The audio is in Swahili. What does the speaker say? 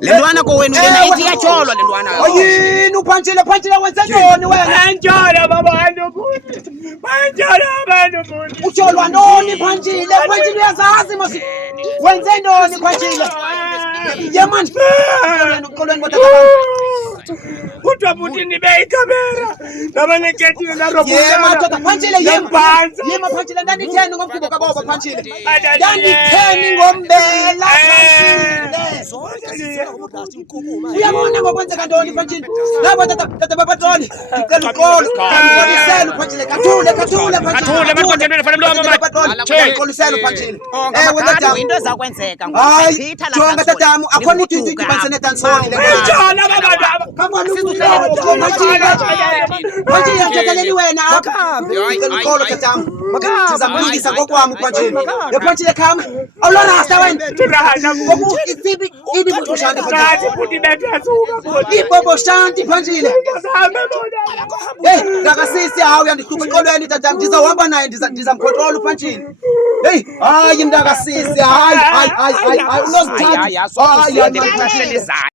Lendwana kwa wenu na iti ya cholo lendwana. Oyinu panchile wenzanoni wena. Panchile babandu buti. Panchile babandu buti. Ucholwa noni panchile ya zazi mosi. Wenzanoni panchile. Yaman. Kolweni botakabanga. Kutwa buti ni bei kamera. Namane keti na robo. Yema tota panchile yema. Yema panchile ndani teni ngomkubo kaboba panchile. Ndani teni ngombela panchile. Uyabona ngokwenzeka ntoni panchile. Labo tata babatoni. Kalikolo. Koliselo panchile. Kathule panchile. Kathule makontenele fana mlomo mama. Che koliselo panchile. Wena tata into zakwenzeka ngokuphitha la. Jonga tatamu akhona into ibansene tansoni le. Ejana baba. Kama nukuhlelo panchile yathekeleni wena apha. Kalikolo tatamu. Sizamlungisa ngokwami panchile. Panchile khama. Awulona hasta wena. Ngoku isibi ibi bushanda Kathi buti betasuka. Ibobo shanti panchile. Hey, ngakasisi hawu yandihlupha eqolweni tata ngizawuhamba naye ndizamcontrol upanchile. Hey, hayi mntakasisi hayi unozithatha. Hayi